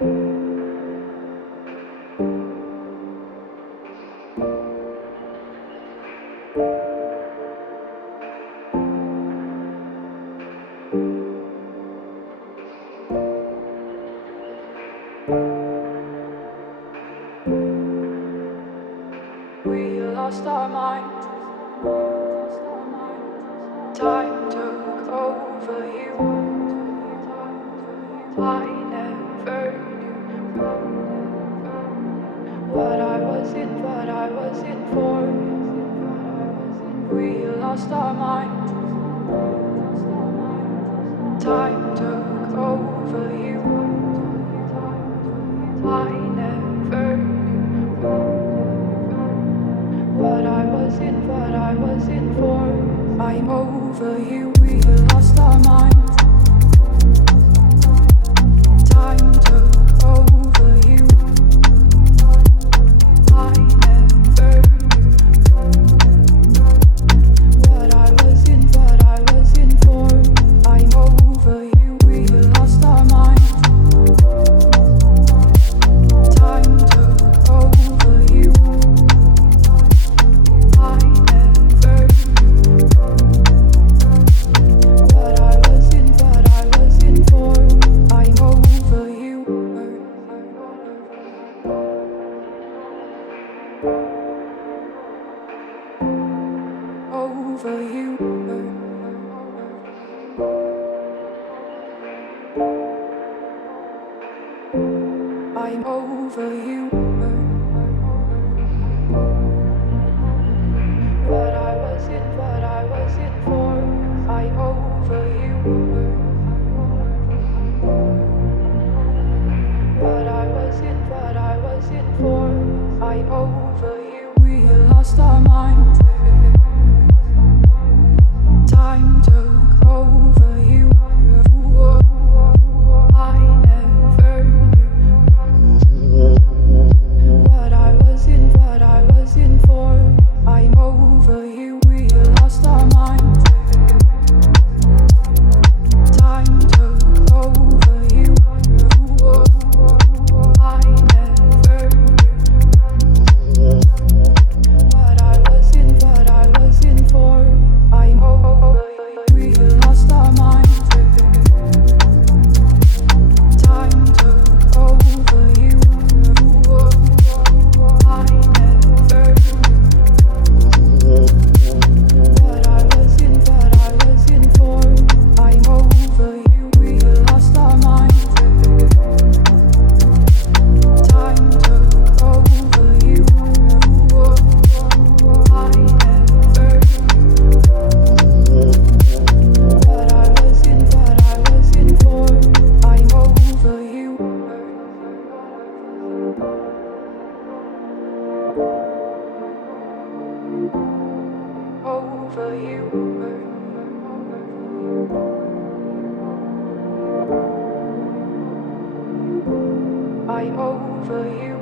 We lost our minds. Time took over you. I never knew what I was in for. We lost our minds. Time took over you. I never knew what I was in for. I'm over you. We lost our minds. Time took over you. I never knew what I was in for. I'm over you. We lost our minds. Time took over you. I never knew what I was in for. I'm over you. Over you. I'm over you. What I was in for. I'm over you. What I was in for. I'm over you. We lost our minds. Time took over you. I never knew what I was in for. I'm over you. We lost our minds. Time took over you. I never knew what I was in for. I'm over you. We lost our minds. Time took over you. I never knew what I was in for. I'm over you. We lost our minds. Time took over you. I never knew what I was in for. I'm over you. Over you. I'm over you.